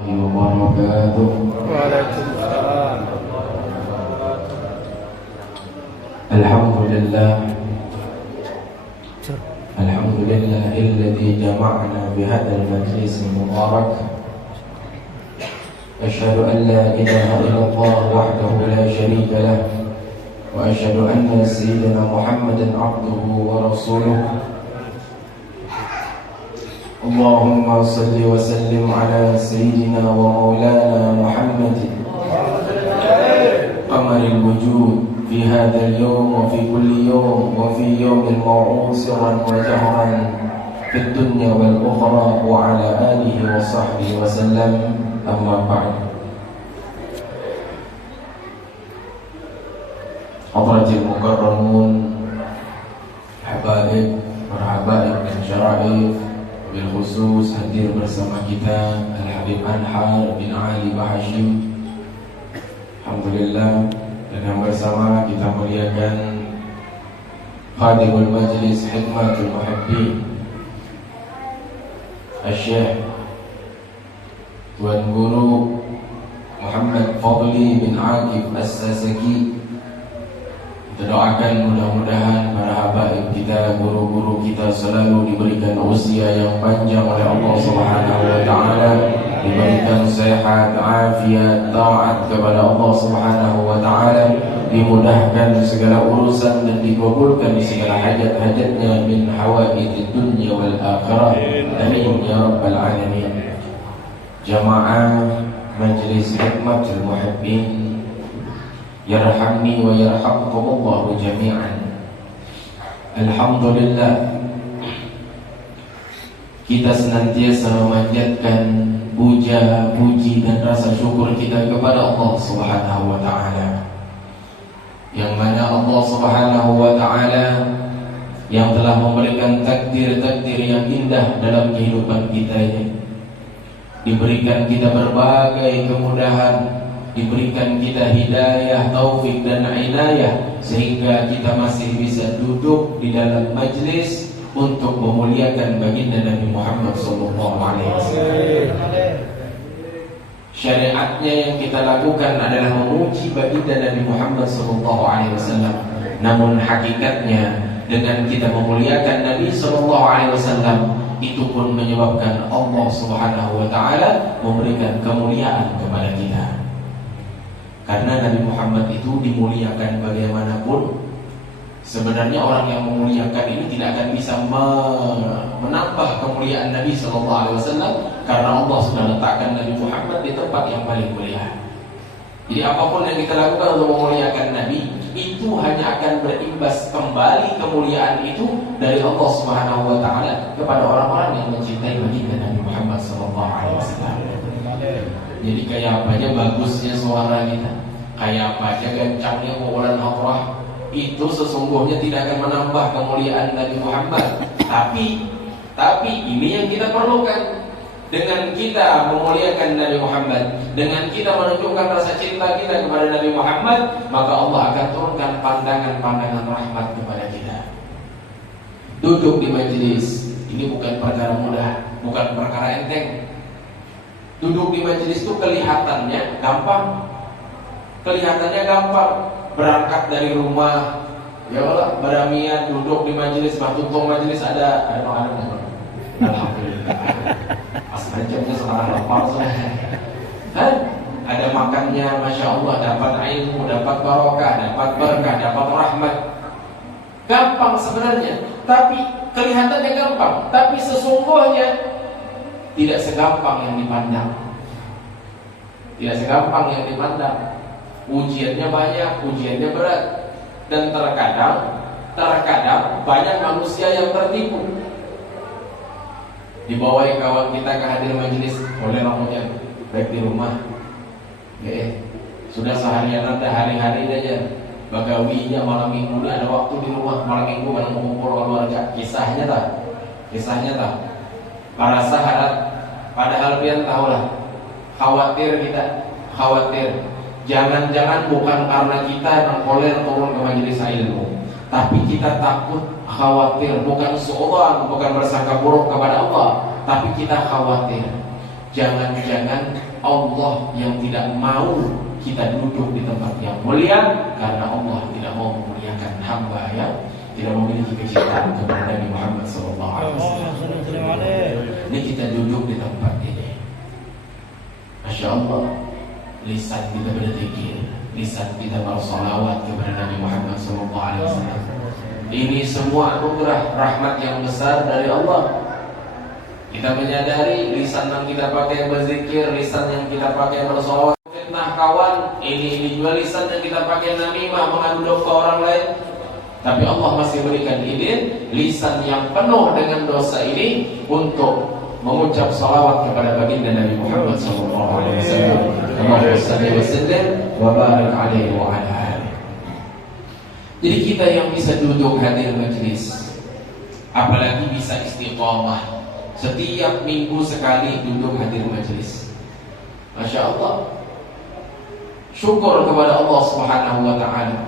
وبركاته. وعليكم السلام. الحمد لله الذي جمعنا بهذا المجلس المبارك. أشهد أن لا إله إلا الله وحده لا شريك له، وأشهد أن سيدنا محمدا عبده ورسوله. اللهم صل وسلم على سيدنا ومولانا محمد قمر الوجود في هذا اليوم وفي كل يوم وفي يوم الموعود سرا وجهرا في الدنيا والأخرى وعلى آله وصحبه وسلم. أما بعد. حضرة المكرمون، habaib, para habaib dan syara'if, bil khusus hadir bersama kita Al-Habib Anhar bin Ali Bahashim. Alhamdulillah, dan yang bersama kita muliakan Khadimul Majlis Hikmatul Muhibbin Syekh Tuan Guru Muhammad Fadli bin Aqib As-Sasaki. Kita doakan mudah-mudahan para habaib kita, guru-guru kita selalu diberikan usia yang panjang oleh Allah Subhanahu wa taala, diberikan sehat, afiat, taat kepada Allah Subhanahu wa taala, dimudahkan segala urusan dan dikabulkan di segala hajat-hajatnya min hawaijid dunya wal akhirah. Amin ya rabbal alamin. Jamaah Majlis Hikmatul Muhibbin, yarhamni wa yarhamkumullahu jami'an. Alhamdulillah, kita senantiasa memanjatkan puja, puji dan rasa syukur kita kepada Allah Subhanahu wa taala, yang mana Allah Subhanahu wa taala yang telah memberikan takdir-takdir yang indah dalam kehidupan kita ini. Diberikan kita berbagai kemudahan, diberikan kita hidayah, taufik dan inayah, sehingga kita masih bisa duduk di dalam majlis untuk memuliakan baginda Nabi Muhammad SAW. Syariatnya yang kita lakukan adalah memuji baginda Nabi Muhammad SAW. Namun hakikatnya dengan kita memuliakan Nabi SAW, itu pun menyebabkan Allah Subhanahu wa taala memberikan kemuliaan kepada kita. Karena Nabi Muhammad itu dimuliakan bagaimanapun, sebenarnya orang yang memuliakan ini tidak akan bisa menambah kemuliaan Nabi SAW, karena Allah sudah letakkan Nabi Muhammad di tempat yang paling mulia. Jadi apapun yang kita lakukan untuk memuliakan Nabi, itu hanya akan berimbas kembali kemuliaan itu dari Allah Subhanahu wa taala kepada orang-orang yang mencintai baginda Nabi Muhammad SAW. Jadi kayak apa aja bagusnya suara kita, kayak apa aja gancangnya pukulan hadrah, itu sesungguhnya tidak akan menambah kemuliaan Nabi Muhammad. Tapi ini yang kita perlukan. Dengan kita memuliakan Nabi Muhammad, dengan kita menunjukkan rasa cinta kita kepada Nabi Muhammad, maka Allah akan turunkan pandangan-pandangan rahmat kepada kita. Duduk di majelis ini bukan perkara mudah, bukan perkara enteng. Duduk di majelis itu kelihatannya gampang. Berangkat dari rumah, ya Allah, beramian duduk di majelis, batutung majelis ada makanan. Alhamdulillah. Jamnya sekarang lapar kan? Ada makannya, masya Allah, dapat ilmu, dapat barokah, dapat berkah, dapat rahmat. Gampang sebenarnya, tapi kelihatannya gampang, tapi sesungguhnya tidak segampang yang dipandang. Tidak segampang yang dipandang. Ujiannya banyak, ujiannya berat, dan terkadang banyak manusia yang tertipu. Dibawahi kawan kita ke hadir majelis, boleh rambutnya baik di rumah, sudah seharian ada hari-hari aja bagawinya malam minggu ada waktu di rumah, malam minggu bareng mengumpul keluarga. Kisahnya tak para sahabat, padahal pian tahulah, khawatir, jangan-jangan bukan karena kita nengkoler turun ke majelis ilmu, tapi kita takut, khawatir, bukan seorang, bukan bersangka buruk kepada Allah, tapi kita khawatir Jangan-jangan Allah yang tidak mau kita duduk di tempat yang mulia karena Allah tidak mau memuliakan hamba yang tidak memiliki kecintaan kepada Nabi Muhammad SAW. Ini kita duduk di tempat ini. Masya Allah, lisan kita berzikir, lisan kita bersolawat kepada Nabi Muhammad SAW. Ini semua anugerah rahmat yang besar dari Allah. Kita menyadari lisan yang kita pakai berzikir, lisan yang kita pakai bersolawat, fitnah kawan, ini juga lisan yang kita pakai namimah, mengadu domba orang lain. Tapi Allah masih berikan izin lisan yang penuh dengan dosa ini untuk mengucap salawat kepada baginda Nabi Muhammad SAW. Allahumma salli wa sallim wa barik alaihi wa ala alihi. Jadi kita yang bisa duduk hadir majlis, apalagi bisa istiqamah, setiap minggu sekali duduk hadir majlis. Masya Allah, syukur kepada Allah Subhanahu wa ta'ala,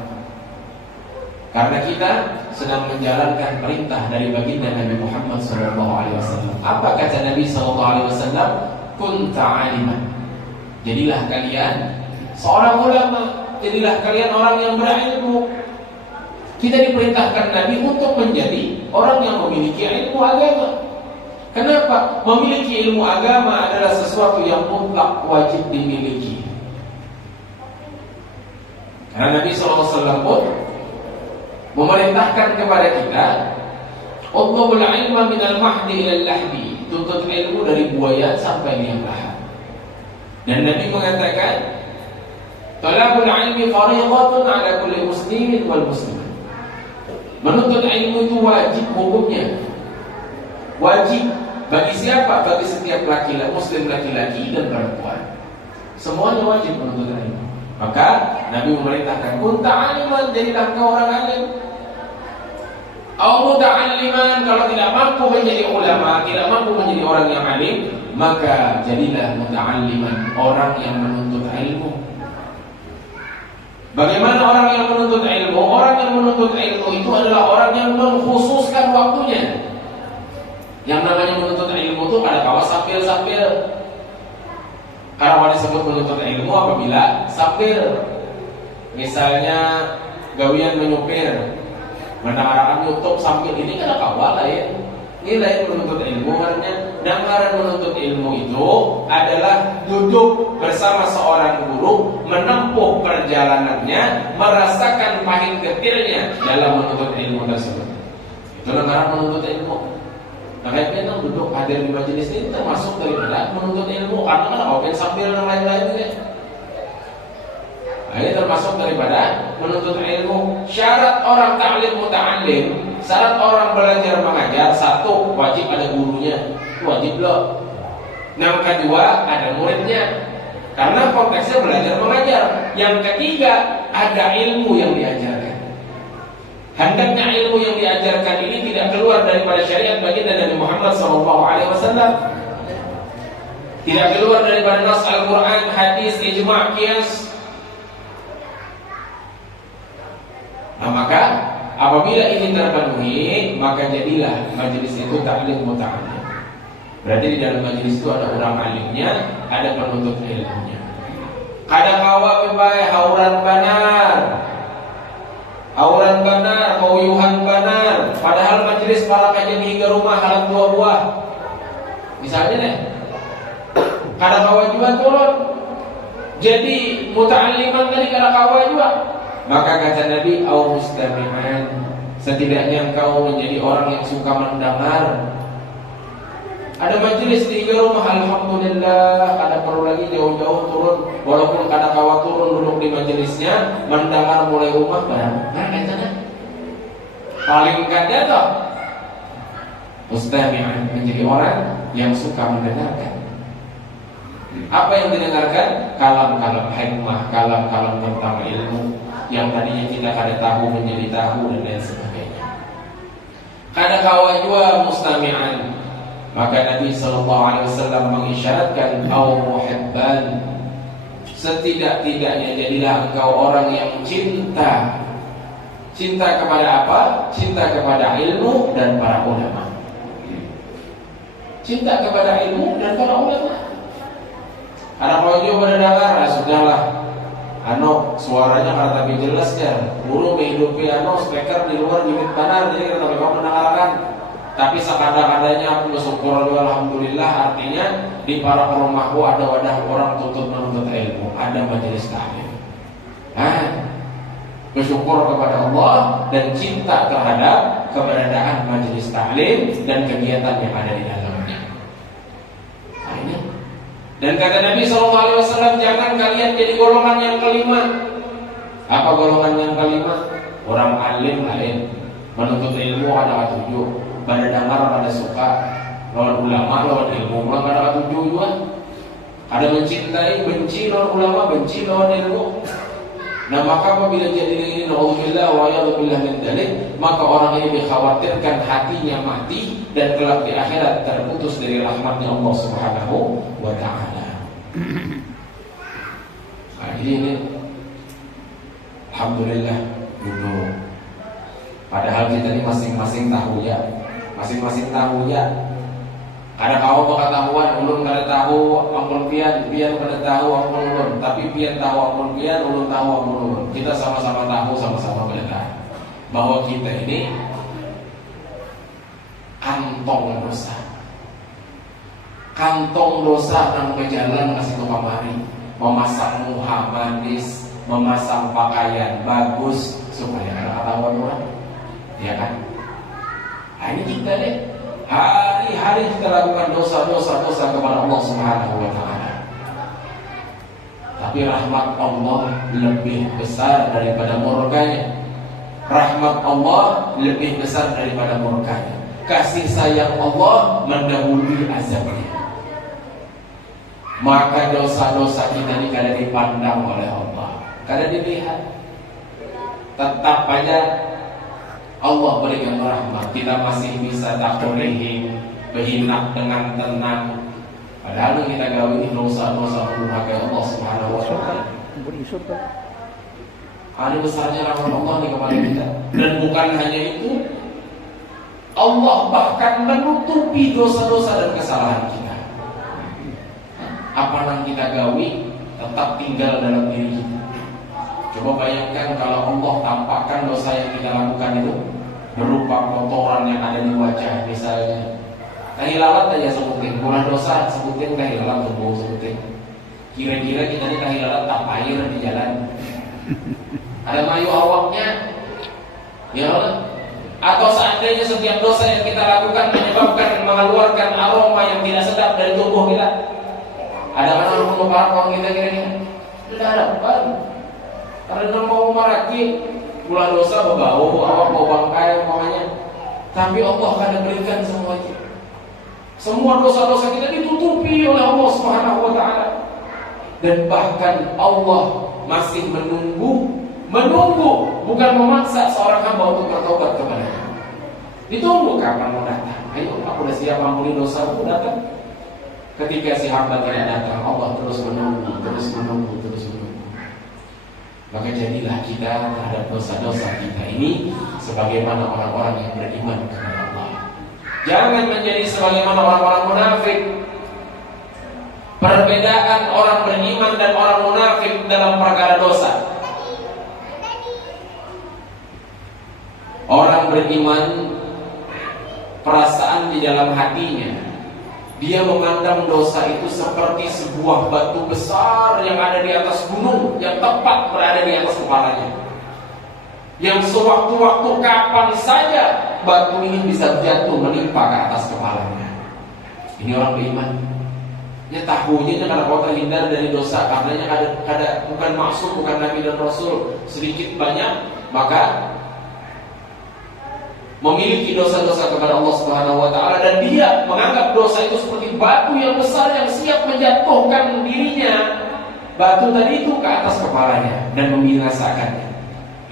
karena kita sedang menjalankan perintah dari baginda Nabi Muhammad SAW. Apa kata Nabi SAW? Kun ta'aliman, jadilah kalian seorang ulama, jadilah kalian orang yang berilmu. Kita diperintahkan Nabi untuk menjadi orang yang memiliki ilmu agama. Kenapa? Memiliki ilmu agama adalah sesuatu yang mutlak wajib dimiliki. Karena Nabi SAW pun memerintahkan kepada kita, utlubul ilma minal mahdi ilal lahdi, tuntut ilmu dari buaya sampai liang lahat. Dan Nabi mengatakan, talabul ilmi fariidatun ala kulli muslimin wal muslimin. Menuntut ilmu itu wajib hukumnya. Wajib bagi siapa? Bagi setiap laki-laki, muslim laki-laki dan perempuan. Semuanya wajib menuntut ilmu. Maka Nabi memerintahkan, kun ta'aliman, jadilah kau orang alim. Au muta'alliman, kalau tidak mampu menjadi ulama, tidak mampu menjadi orang yang alim, maka jadilah muta'alliman, orang yang menuntut ilmu. Bagaimana orang yang menuntut ilmu? Orang yang menuntut ilmu itu adalah orang yang mengkhususkan waktunya. Yang namanya menuntut ilmu itu ada kawas sambil-sambil. Karena disebut menuntut ilmu apabila sambil, misalnya gawian menyupir, mendengarkan YouTube sambil, ini kan kawal lain. Ini lain menuntut ilmu. Karena dengaran menuntut ilmu itu adalah duduk bersama seorang guru, menempuh perjalanannya, merasakan pahit getirnya dalam menuntut ilmu tersebut. Itu dengaran menuntut ilmu. Makanya kita duduk hadir di majelis ini termasuk daripada menuntut ilmu, karena kan open sambil dan lain-lain ya. Nah, ini termasuk daripada menuntut ilmu. Syarat orang ta'lim muta'allim, syarat orang belajar mengajar, satu, wajib ada gurunya, wajib loh. Yang kedua, ada muridnya, karena konteksnya belajar mengajar. Yang ketiga, ada ilmu yang diajarkan. Hendaknya ilmu yang diajarkan ini tidak keluar daripada syariat baginda Nabi Muhammad SAW. Tidak keluar daripada nas Al-Quran, hadis, ijma', qiyas. Nah, maka apabila ini terpenuhi, maka jadilah majelis itu ta'lim muta'allim. Berarti di dalam majelis itu ada orang alimnya, ada penuntut ilmunya. Kadang awak bebai hauran banar, hauran banar, kauyuhan banar, padahal majelis para kajian hingga rumah halam 2 buah. Misalnya deh, kadang awak juga turun, jadi muta'alliman tadi kadang awak juga. Maka kata Nabi, au mustami'an, setidaknya engkau menjadi orang yang suka mendengar. Ada majelis di rumah, alhamdulillah, ada perlu lagi jauh-jauh turun, walaupun kadang kawat turun duduk di majelisnya, mendengar mulai rumah barang. Nah, katanya paling kada toh mustami'an, menjadi orang yang suka mendengarkan. Apa yang didengarkan? Kalam-kalam hikmah, kalam-kalam tentang ilmu yang tadinya kita kada tahu menjadi tahu dan lain sebagainya. Kada kawa jua mustami'an. Maka Nabi SAW mengisyaratkan au muhibban, setidak-tidaknya jadilah engkau orang yang cinta. Cinta kepada apa? Cinta kepada ilmu dan para ulama. Cinta kepada ilmu dan para ulama. Anak rojo pada dengar, sudahlah. Suaranya karena tapi jelas ya. Guru menghidupi speaker di luar unit banar, jadi kita kamu mendengarkan. Tapi sekadang-kadangnya aku bersyukur alhamdulillah, artinya di para rumahku ada wadah orang tuntut menuntut ilmu, ada majelis taklim. Bersyukur kepada Allah dan cinta terhadap keberadaan majelis taklim dan kegiatan yang ada di dalamnya. Dan kata Nabi SAW, jangan kalian jadi golongan yang kelima. Apa golongan yang kelima? Orang alim lain, menuntut ilmu ada ketujuh, pada dengar pada suka, lawan ulama lawan ilmu, lawan ada ketujuh juga. Ada mencintai, benci lawan ulama, benci lawan ilmu. Nah maka apabila jadi ini na'udzubillah wa ya'udzubillah min dzalik, maka orang ini dikhawatirkan hatinya mati dan kelak di akhirat terputus dari rahmatnya Allah Subhanahu wa ta'ala. Nah ini alhamdulillah dulu. Padahal kita ini masing-masing tahu ya. Masing-masing tahu ya. Ada kau pengetahuan, ulun kada tahu, ampun pian kada tahu, ampun ulun. Tapi pian tahu, ampun pian, ulun tahu, ampun ulun. Kita sama-sama tahu, sama-sama belajar bahwa kita ini kantong dosa. Kantong dosa dan kejalan kasih ke kamari, memasang muha manis, memasang pakaian bagus supaya ada ketahuan orang, ya kan? Nah, ini kita deh. Hari-hari kita lakukan dosa-dosa kepada Allah Subhanahu wa ta'ala. Tapi rahmat Allah lebih besar daripada murkanya. Rahmat Allah lebih besar daripada murkanya. Kasih sayang Allah mendahului azabnya. Maka dosa-dosa kita ini kada dipandang oleh Allah, kada dilihat. Tetap aja Allah berikan rahmat, kita masih bisa takrihim, berhinak dengan tenang. Padahal kita gawe dosa-dosa mendurhakai Allah Subhanahu wa ta'ala. Ada besarnya rahmat Allah di kepada kita. Dan bukan hanya itu, Allah bahkan menutupi dosa-dosa dan kesalahan kita. Apa yang kita gawe tetap tinggal dalam diri kita. Coba bayangkan kalau Allah tampakkan dosa yang kita lakukan itu berupa kotoran yang ada di wajah, misalnya tahi lalat aja sebutin, kurang dosa sebutin tahi lalat tubuh sebutin. Kira-kira kita ini tahi lalat tak air di jalan, ada mayu awaknya, ya Allah. Atau seandainya setiap dosa yang kita lakukan menyebabkan mengeluarkan aroma yang tidak sedap dari tubuh kita, ada mana orang melupakan kita kira-kira? Tidak ada bukan. Karena mau maraki pula dosa berbau, awak bau bangkai umpamanya. Tapi Allah akan berikan semuanya. Semua dosa-dosa kita ditutupi oleh Allah Subhanahu wa ta'ala. Dan bahkan Allah masih menunggu, bukan memaksa seorang hamba untuk bertobat kepadanya. Ditunggu kapan mau datang. Ayo, aku sudah siap ampuni dosa, aku datang. Ketika si hamba tidak datang, Allah terus menunggu. Maka jadilah kita terhadap dosa-dosa kita ini sebagaimana orang-orang yang beriman kepada Allah. Jangan menjadi sebagaimana orang-orang munafik. Perbedaan orang beriman dan orang munafik dalam perkara dosa. Orang beriman, perasaan di dalam hatinya, dia memandang dosa itu seperti sebuah batu besar yang ada di atas gunung, yang tepat berada di atas kepalanya, yang sewaktu-waktu kapan saja batu ini bisa jatuh menimpa ke atas kepalanya. Ini orang beriman. Ya tahunya karena kau terhindar dari dosa, karenanya kada bukan maksud, bukan Nabi dan Rasul, sedikit banyak, maka memiliki dosa-dosa kepada Allah Subhanahu wa ta'ala, dan dia menganggap dosa itu seperti batu yang besar yang siap menjatuhkan dirinya, batu tadi itu ke atas kepalanya dan membinasakannya.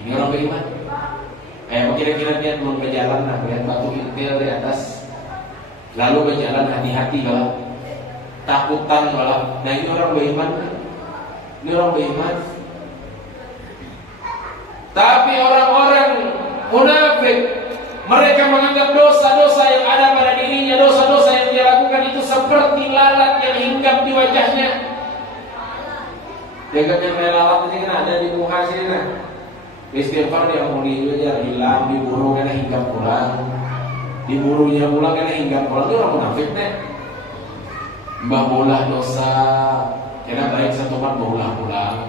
Ini orang beriman. Kira-kira dia belum berjalan, lihat batu intil di atas, lalu berjalan hati-hati kalau takutan kalau. Nah ini orang beriman. Ini orang beriman. Tapi orang-orang munafik, mereka menganggap dosa-dosa yang ada pada dirinya, dosa-dosa yang dia lakukan itu seperti lalat yang hinggap di wajahnya. Jaganya melalat ini kan ada di muka sini nah. Istighfar diampuni aja, hilang, diburu karena hingga pulang. Diburunya pulang karena hingga pulang itu orang munafik nih. Mbah bolah dosa, kena baik satu mat bolah pulang.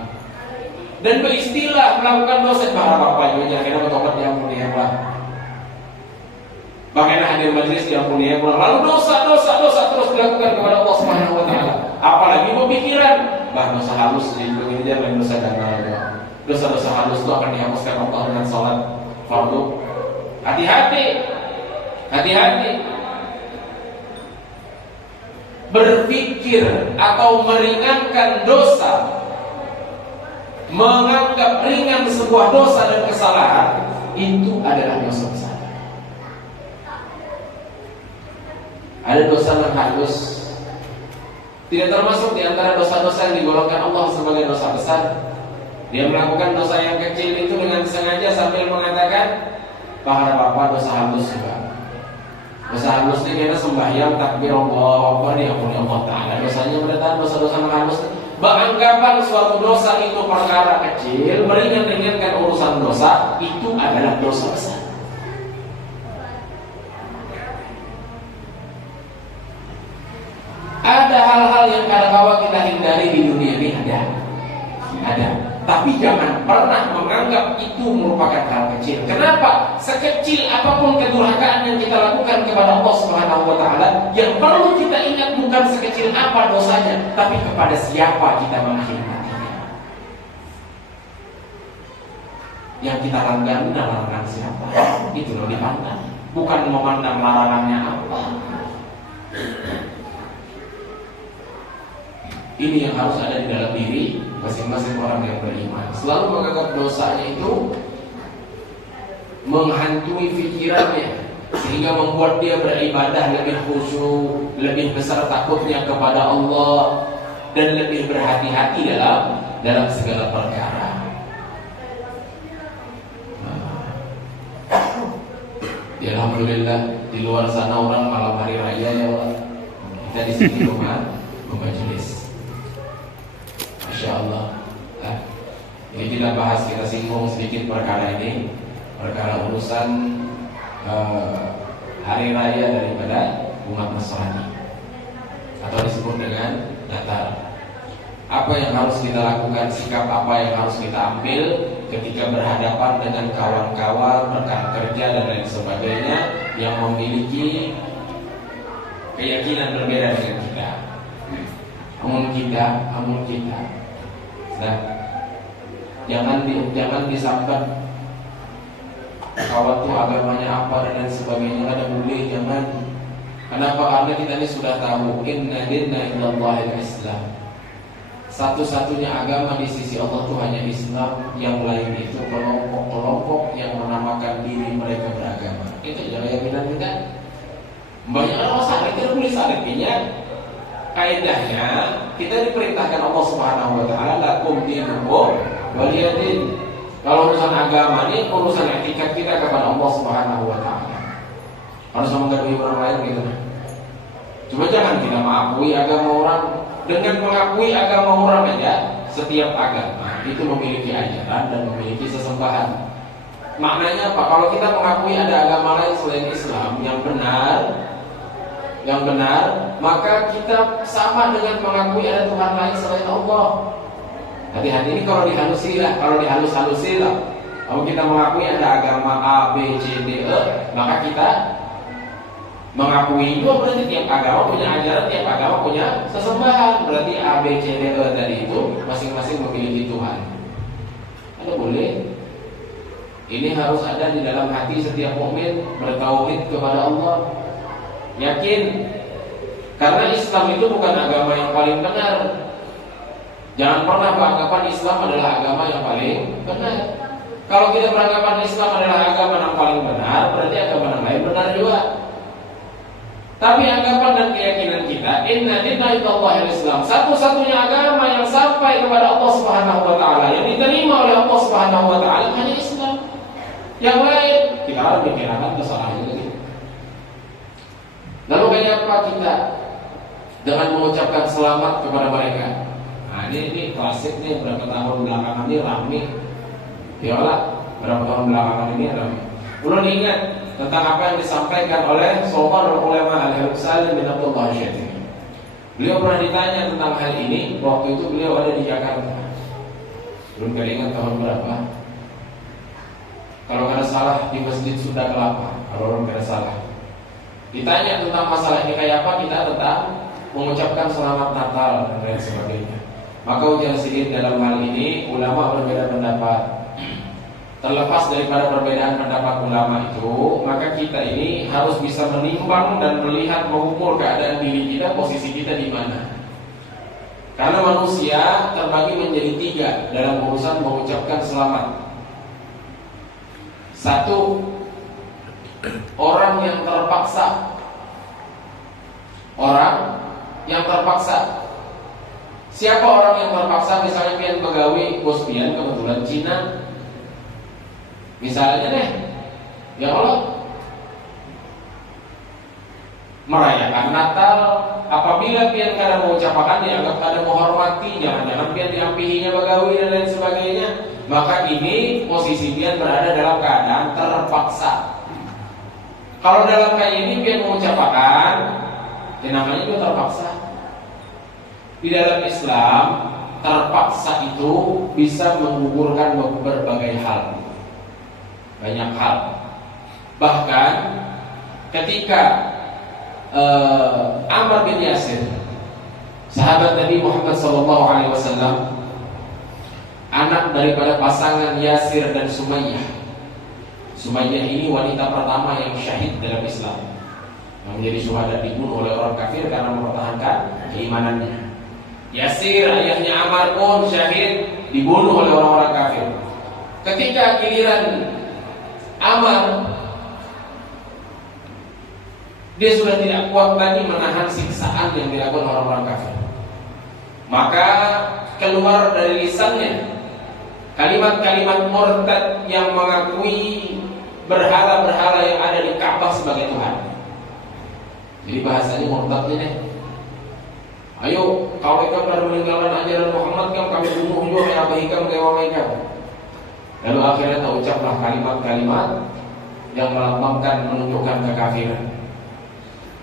Dan beristilah melakukan dosa bahwa bapak juga kena bertobat diampuni Allah. Bahkan hadir majelis diampuni Allah. Lalu dosa terus dilakukan kepada Allah Subhanahu wa taala. Apalagi pemikiran, bah dosa halus jadi begini aja lain dosa dana. Dosa-dosa halus itu akan dihapuskan Allah dengan salat fardu. Hati-hati. Berpikir atau meringankan dosa, menganggap ringan sebuah dosa dan kesalahan, itu adalah dosa besar. Ada dosa yang halus, tidak termasuk di antara dosa-dosa yang digolongkan Allah sebagai dosa besar. Dia melakukan dosa yang kecil itu dengan sengaja sambil mengatakan, pahala bapak dosa halus juga. Dosa halus ini kita sembahyang takbir Allah Akbar diampuni Allah Ta'ala. Dosanya berarti dosa-dosa yang halus. Beranggapan suatu dosa itu perkara kecil, meringankan urusan dosa, itu adalah dosa besar. Ada hal-hal yang kadang-kadang kita hindari di dunia ini ada. Tapi jangan pernah menganggap itu merupakan hal kecil. Kenapa? Sekecil apapun kedurhakaan yang kita lakukan kepada Allah Subhanahu wa taala, yang perlu kita ingat bukan sekecil apa dosanya, tapi kepada siapa kita mengkhianatinya. Yang kita langgar larangan siapa? Itu loh dipandang, bukan memandang larangannya apa. Ini yang harus ada di dalam diri masing-masing orang yang beriman. Selalu menganggap dosanya itu menghantui pikirannya, sehingga membuat dia beribadah lebih khusyuk, lebih besar takutnya kepada Allah, dan lebih berhati-hati dalam segala perkara. Alhamdulillah di luar sana orang malam hari raya ya Allah, kita di sini rumah majelis. Masya Allah. Ini kita bahas, kita singgung sedikit perkara ini, perkara urusan hari raya daripada umat Nasrani, atau disebut dengan Natal. Apa yang harus kita lakukan, sikap apa yang harus kita ambil ketika berhadapan dengan kawan-kawan, rekan kerja dan lain sebagainya yang memiliki keyakinan berbeda dengan kita. Namun kita nah, jangan disangka kawan tuh agamanya apa dan lain sebagainya, ada boleh, jangan. Kenapa? Karena kita ini sudah tahu inna dinna indallahil Islam. Satu-satunya agama di sisi Allah itu hanya Islam. Yang lain itu kelompok-kelompok yang menamakan diri mereka beragama. Itu keyakinan kita. Banyak orang saling tidak boleh salingnya. Kaidahnya kita diperintahkan Allah Subhanahu wa taala lakum dinukum waliyadin. Kalau urusan agama ini urusan etikat kita kepada Allah Subhanahu wa taala. Harus menghargai orang lain gitu. Cuma jangan kita mengakui agama orang. Dengan mengakui agama orang aja, setiap agama itu memiliki ajaran dan memiliki sesembahan. Maknanya apa? Kalau kita mengakui ada agama lain selain Islam yang benar, maka kita sama dengan mengakui ada Tuhan lain selain Allah. Hati-hati ini kalau dihalus-halusin lah. Kalau kita mengakui ada agama A, B, C, D, E, maka kita mengakui juga berarti tiap agama punya ajaran, tiap agama punya sesembahan. Berarti A, B, C, D, E tadi itu masing-masing memiliki Tuhan. Ada boleh? Ini harus ada di dalam hati setiap mukmin, bertauhid kepada Allah. Yakin, karena Islam itu bukan agama yang paling benar. Jangan pernah beranggapan Islam adalah agama yang paling benar. Kalau kita beranggapan Islam adalah agama yang paling benar, berarti agama yang lain benar juga. Tapi anggapan dan keyakinan kita, inna dinna indallahil Islam, satu-satunya agama yang sampai kepada Allah Subhanahu wa taala, yang diterima oleh Allah Subhanahu wa taala hanya Islam. Yang lain kita harus pikirkan kesalahan itu. Lalu kayak apa kita dengan mengucapkan selamat kepada mereka? Nah ini klasik nih, berapa tahun belakangan ini rame. Yolah, berapa tahun belakangan ini rame. Ulun ingat tentang apa yang disampaikan oleh Sultan Ulama Al-Habib Salim bin Abdullah Syatini. Beliau pernah ditanya tentang hal ini. Waktu itu beliau ada di Jakarta. Belum ingat tahun berapa. Kalau tidak salah di Masjid Sunda Kelapa. Kalau tidak salah. Ditanya tentang masalah ini kayak apa, kita tetap mengucapkan selamat Natal dan lain sebagainya. Maka ujian sidin dalam hal ini ulama berbeda pendapat. Terlepas daripada perbedaan pendapat ulama itu, maka kita ini harus bisa menimbang dan melihat, mengukur keadaan diri kita, posisi kita di mana. Karena manusia terbagi menjadi 3 dalam urusan mengucapkan selamat. 1, orang yang terpaksa. Orang yang terpaksa. Siapa orang yang terpaksa? Misalnya pian pegawai bos pian kebetulan Cina. Misalnya deh, ya Allah, merayakan Natal, apabila pian kada mengucapkan dianggap kada menghormati, jangan-jangan pian diampihinya pegawai dan lain sebagainya, maka ini posisi pian berada dalam keadaan terpaksa. Kalau dalam kayak ini pian mengucapkan, ya namanya juga terpaksa. Di dalam Islam, terpaksa itu bisa menggugurkan berbagai hal, banyak hal. Bahkan ketika Ammar bin Yasir, sahabat Nabi Muhammad SAW, anak daripada pasangan Yasir dan Sumayyah. Sumayyah ini wanita pertama yang syahid dalam Islam, yang menjadi syuhada, dibunuh oleh orang kafir karena mempertahankan keimanannya. Yasir ayahnya Ammar pun syahid, dibunuh oleh orang-orang kafir. Ketika giliran Ammar, dia sudah tidak kuat lagi menahan siksaan yang dilakukan orang-orang kafir. Maka keluar dari lisannya kalimat-kalimat murtad yang mengakui berhala-berhala yang ada di Ka'bah sebagai Tuhan. Jadi bahasanya murtadnya nih, ayo kau ikam pada meninggalkan ajaran Muhammad, kami bunuh juga yang abahikam kewamaikan. Lalu akhirnya terucaplah kalimat-kalimat yang melambangkan, menunjukkan kekafiran.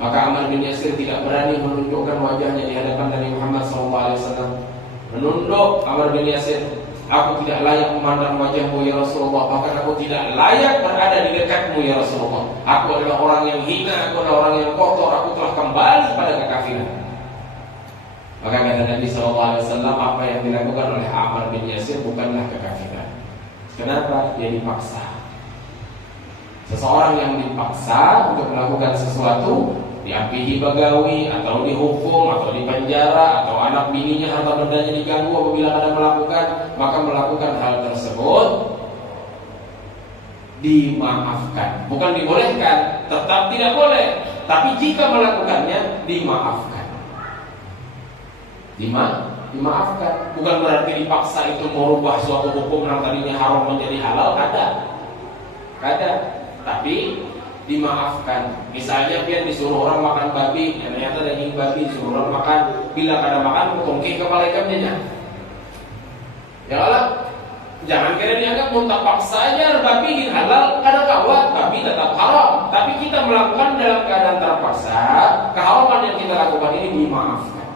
Maka Ammar bin Yasir tidak berani menunjukkan wajahnya di hadapan Nabi Muhammad SAW. Menunduk Ammar bin Yasir, aku tidak layak memandang wajahmu ya Rasulullah, bahkan aku tidak layak berada di dekatmu ya Rasulullah. Aku adalah orang yang hina, aku adalah orang yang kotor, aku telah kembali pada kekafiran. Maka kata Nabi SAW, apa yang dilakukan oleh Ammar bin Yasir bukanlah kekafiran. Kenapa? Dia dipaksa. Seseorang yang dipaksa untuk melakukan sesuatu, diampihi pegawai, atau dihukum, atau dipenjara, atau anak bininya harta bendanya diganggu apabila ada melakukan, maka melakukan hal tersebut dimaafkan. Bukan dibolehkan, tetap tidak boleh. Tapi jika melakukannya, dimaafkan. Dimaafkan. Bukan berarti dipaksa itu merubah suatu hukum yang tadinya haram menjadi halal. Kada. Tapi dimaafkan. Misalnya dia disuruh orang makan babi, ternyata daging babi, disuruh orang makan, bila kada makan kongki kepala ikannya. Ya Allah, jangan kira dianggap muntah paksa aja babi halal, kada kawat, babi tetap haram. Tapi kita melakukan dalam keadaan terpaksa, keharaman yang kita lakukan ini dimaafkan.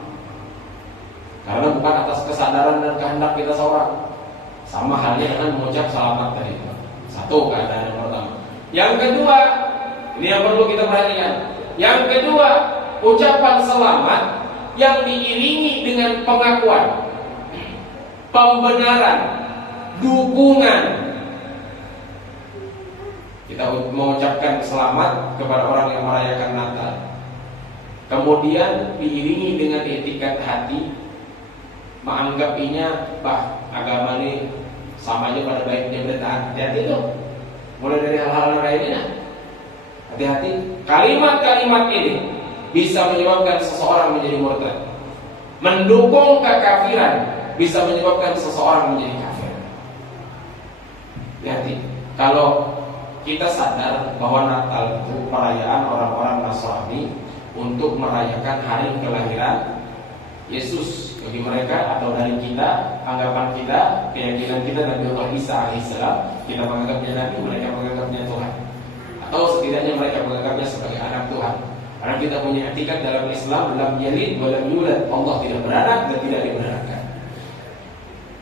Karena bukan atas kesadaran dan kehendak kita seorang. Sama halnya dengan mengucap selamat tadi. Satu keadaan yang pertama. Yang kedua, ini yang perlu kita perhatikan. Yang kedua, ucapan selamat yang diiringi dengan pengakuan, pembenaran, dukungan. Kita mengucapkan selamat kepada orang yang merayakan Natal, kemudian diiringi dengan etikat hati, menganggapnya agama ini sama aja pada baiknya bertahan. Hati-hati tuh. Mulai dari hal-hal kayak ini, hati-hati. Kalimat-kalimat ini bisa menyebabkan seseorang menjadi murtad. Mendukung kekafiran bisa menyebabkan seseorang menjadi kafir. Hati-hati. Kalau kita sadar bahwa Natal itu perayaan orang-orang Nasrani untuk merayakan hari kelahiran Yesus, bagi mereka atau dari kita, anggapan kita, keyakinan kita Nabi Allah Isa alaihissalam, kita menganggapnya Nabi, mereka menganggapnya Tuhan, atau setidaknya mereka menganggapnya sebagai anak Tuhan. Karena kita punya etikat dalam Islam, lam yalid wa lam yulad, Allah tidak beranak dan tidak dibenarkan.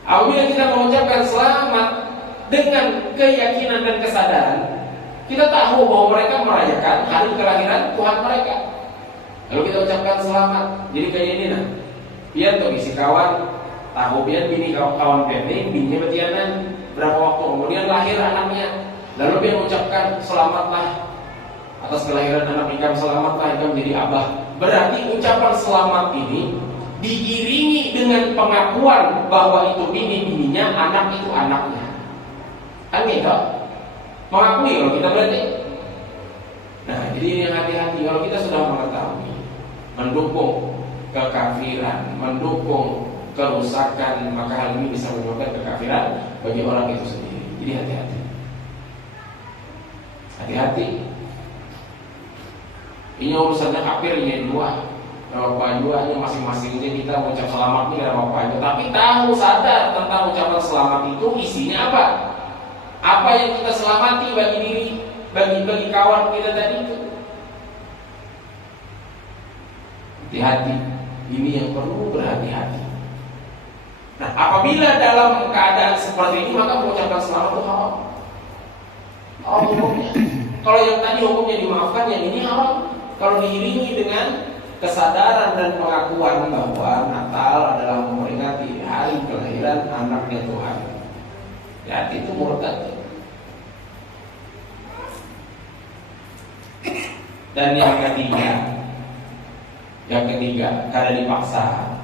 Apabila kita mengucapkan selamat dengan keyakinan dan kesadaran, kita tahu bahwa mereka merayakan hari kelahiran Tuhan mereka. Lalu kita ucapkan selamat. Jadi kayak ini nah, biar tuh isi kawan tahu biar bini kawan pendek, bininya betianan berapa waktu kemudian lahir anaknya. Lalu dia mengucapkan selamatlah atas kelahiran anak Ikam, selamatlah Ikam jadi abah. Berarti ucapan selamat ini diiringi dengan pengakuan bahwa itu bininya, anak itu anaknya. Kan gitu? Mengakui kalau kita berarti. Nah, jadi ini yang hati-hati kalau kita sudah mengetahui, mendukung kekafiran, mendukung kerusakan, maka hal ini bisa menyebabkan kekafiran bagi orang itu sendiri. Jadi hati-hati. Hati-hati. Ini urusannya kafirnya dua. Nama duanya masing-masing aja kita ucap selamat ini nama apa. Tapi tahu sadar tentang ucapan selamat itu isinya apa? Apa yang kita selamati bagi diri, bagi kawan kita tadi itu. Hati-hati. Ini yang perlu berhati-hati. Nah, apabila dalam keadaan seperti ini maka mengucapkan selamat itu haram. Haram hukumnya. Kalau yang tadi hukumnya dimaafkan, yang ini haram. Kalau diiringi dengan kesadaran dan pengakuan bahwa Natal adalah memperingati hari kelahiran anaknya Tuhan, ya itu murtad. Dan yang ketiga, kada dipaksa.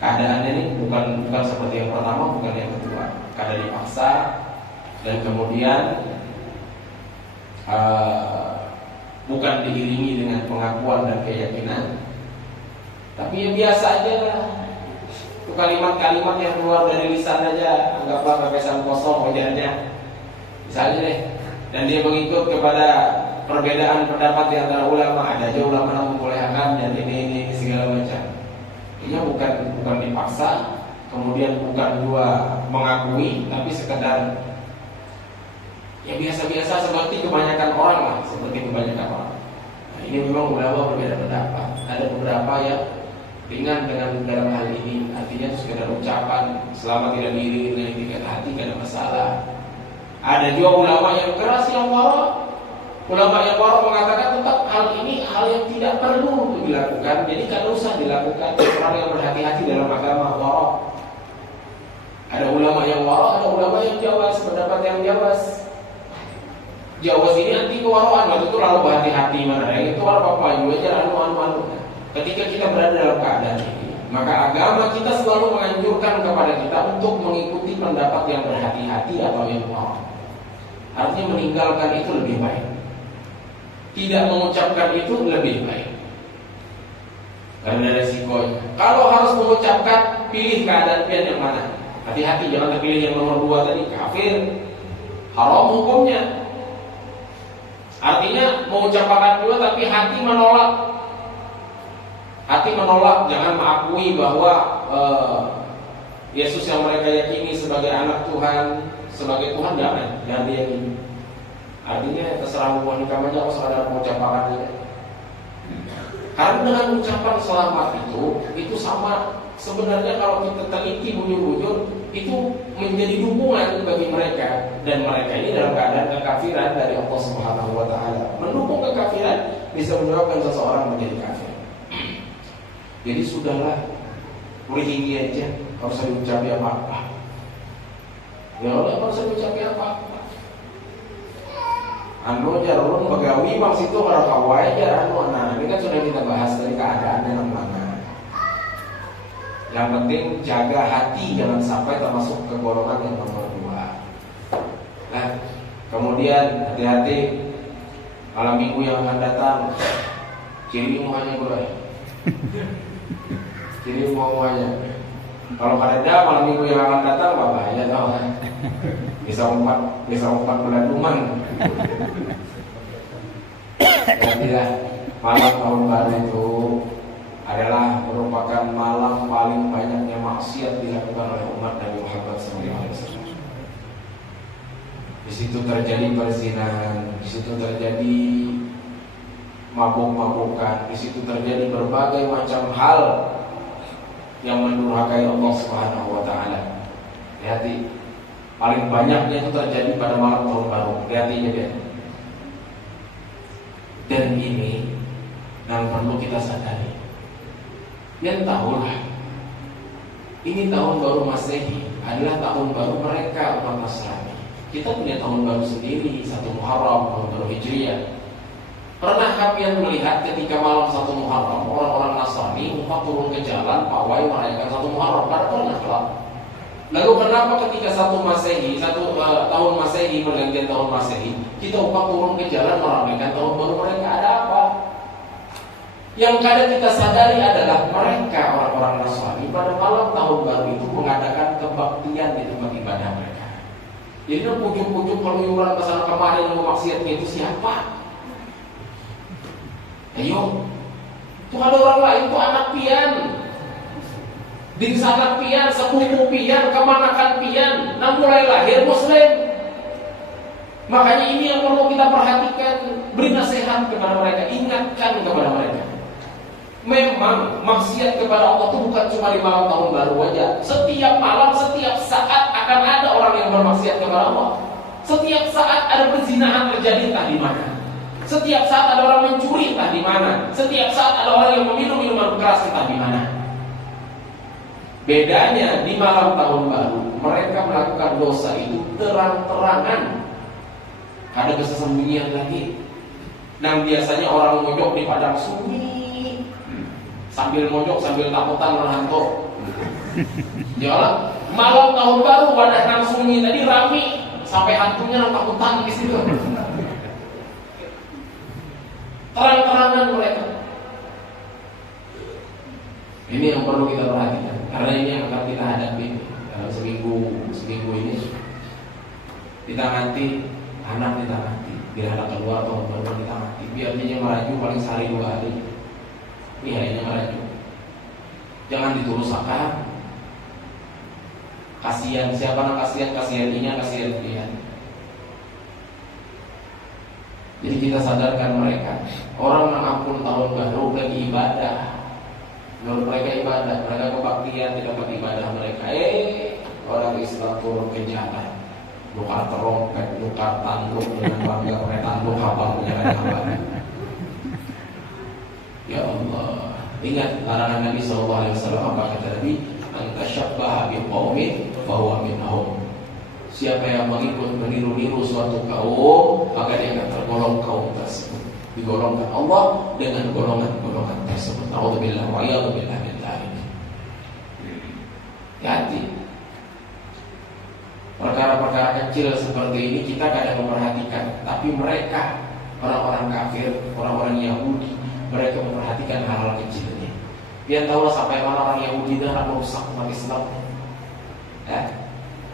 Keadaannya ini bukan seperti yang pertama, bukan yang kedua. Kada dipaksa dan kemudian bukan diiringi dengan pengakuan dan keyakinan, tapi ya biasa aja lah. Itu kalimat-kalimat yang keluar dari lisan aja, anggaplah kepesan kosong wajahnya, misalnya deh. Dan dia mengikut kepada perbedaan pendapat di antara ulama. Ada aja ulama yang membolehkan dan ini segala macam. Ini bukan dipaksa, kemudian bukan juga mengakui, tapi sekedar ya biasa-biasa seperti kebanyakan orang lah, Nah, ini memang ulama berbeda pendapat. Ada beberapa yang ringan dengan dalam hal ini, artinya sekedar ucapan selama tidak diiringi dengan etikat hati tidak ada masalah. Ada juga ulama yang keras yang wara. Ulama yang wara mengatakan tetap hal ini hal yang tidak perlu untuk dilakukan, jadi tidak usah dilakukan. Orang yang berhati-hati dalam agama wara. Ada ulama yang wara, ada ulama yang jawas, pendapat yang jawas. Jawas ini anti kewaraan, waktu itu lalu berhati-hati mana yang itu apa-apa juga aja anu. Ketika kita berada dalam keadaan ini, maka agama kita selalu menganjurkan kepada kita untuk mengikuti pendapat yang berhati-hati atau yang wara. Artinya meninggalkan itu lebih baik. Tidak mengucapkan itu lebih baik. Karena resikonya. Kalau harus mengucapkan, pilih keadaan yang mana. Hati-hati jangan terpilih yang nomor 2 tadi, kafir, haram hukumnya. Artinya mengucapkan dua tapi hati menolak. Hati menolak, jangan mengakui bahwa Yesus yang mereka yakini sebagai anak Tuhan, sebagai Tuhan, jangan diyakini. Artinya terserah mau nikah aja, aku sekadar mengucapkan aja. Karena dengan ucapan selamat itu sama. Sebenarnya kalau kita teliti bujur-bujur, itu menjadi dukungan bagi mereka, dan mereka ini dalam keadaan kekafiran dari Allah Subhanahu wa taala. Mendukung kekafiran bisa menyebabkan seseorang menjadi kafir. Jadi sudahlah, tinggi aja, harus saya ucapi apa-apa. Ya Allah, harus saya ucapi apa-apa. Anu jarun bagawi maksud itu orang kawai aja anu. Nah, ini kan sudah kita bahas dari keadaan yang mana. Yang penting jaga hati, jangan sampai termasuk ke golongan yang nomor 2. Nah, kemudian hati-hati malam minggu yang akan datang. Ciri muanya bro. Ciri muanya. Kalau ada malam minggu yang akan datang, bahaya tau. Bisa umpat beladuman. Jadilah malam tahun baru itu adalah merupakan malam paling banyaknya maksiat dilakukan oleh umat Nabi Muhammad SAW. Di situ terjadi perzinahan, di situ terjadi mabuk-mabukan, di situ terjadi berbagai macam hal yang mendurhakai Allah Subhanahu wa taala. Hati-hati. Paling banyaknya itu terjadi pada malam tahun baru. Hati-hati ya. Dan ini yang perlu kita sadari. Yang tahulah, ini tahun baru Masehi adalah tahun baru mereka umat Nasrani. Kita punya tahun baru sendiri, 1 Muharram, tahun baru Hijriah. Pernah kalian melihat ketika malam 1 Muharram orang-orang Nasrani umat turun ke jalan pawai merayakan 1 Muharram? Pernah. Lalu kenapa ketika 1 Masehi, tahun Masehi pergantian tahun Masehi, kita umat turun ke jalan merayakan tahun baru mereka? Ada apa? Yang kadang kita sadari adalah mereka orang-orang Nasrani pada malam tahun baru itu mengadakan kebaktian di tempat ibadah mereka. Jadi pucuk-pucuk keluyuran kesana kemari yang maksiatnya itu siapa? Ayo, itu ada orang lain, itu anak pian, bini anak pian, sepupu pian, kemanakan pian, nah mulai lahir Muslim. Makanya ini yang perlu kita perhatikan, beri nasihat kepada mereka, ingatkan kepada mereka. Memang maksiat kepada Allah itu bukan cuma di malam tahun baru aja. Setiap malam, setiap saat akan ada orang yang bermaksiat kepada Allah. Setiap saat ada perzinahan terjadi entah di mana. Setiap saat ada orang mencuri entah di mana. Setiap saat ada orang yang meminum minuman keras entah di mana. Bedanya di malam tahun baru mereka melakukan dosa itu terang-terangan. Ada kesembunyian lagi. Dan biasanya orang mojok di padang sunyi, sambil mojok sambil takutan merantau. Ya, malam tahun baru wadah nang sunyi tadi rame sampai hantunya takutan di situ. Terang-terangan mereka. Ini yang perlu kita perhatikan, karena ini yang akan kita hadapi dalam seminggu ini. Kita nanti anak kita nanti, biar anak keluar atau baru kita nanti, biar dia meraju paling sehari 2 hari. Ini harinya meraju. Jangan diturusakan. Kasihan siapa nak kasihan ini, kasihan dia. Jadi kita sadarkan mereka, orang mengampun tahun baru lagi ibadah. Menurut mereka ibadah, mereka kebaktian di tempat ibadah mereka. Orang Islam turun ke jalan, nukar terompet, nukar tanduk dengan bangga, pakai tanduk habang punya kabar. Ya Allah, ingat larangan Nabi SAW. Apa kata Nabi? Antasyabbaha biqaumin fahuwa minhum. Siapa yang meniru suatu kaum, maka dia akan tergolong kaum tersebut. Digolongkan Allah dengan golongan-golongan tersebut. A'udzubillah wa a'udzubillah min dzalik. Hati. Perkara-perkara kecil seperti ini kita kadang memperhatikan, tapi mereka orang-orang kafir, orang-orang Yahudi, mereka memperhatikan hal-hal kecilnya. Dia tahu sampai mana orang Yahudi dan merusak umat Islam.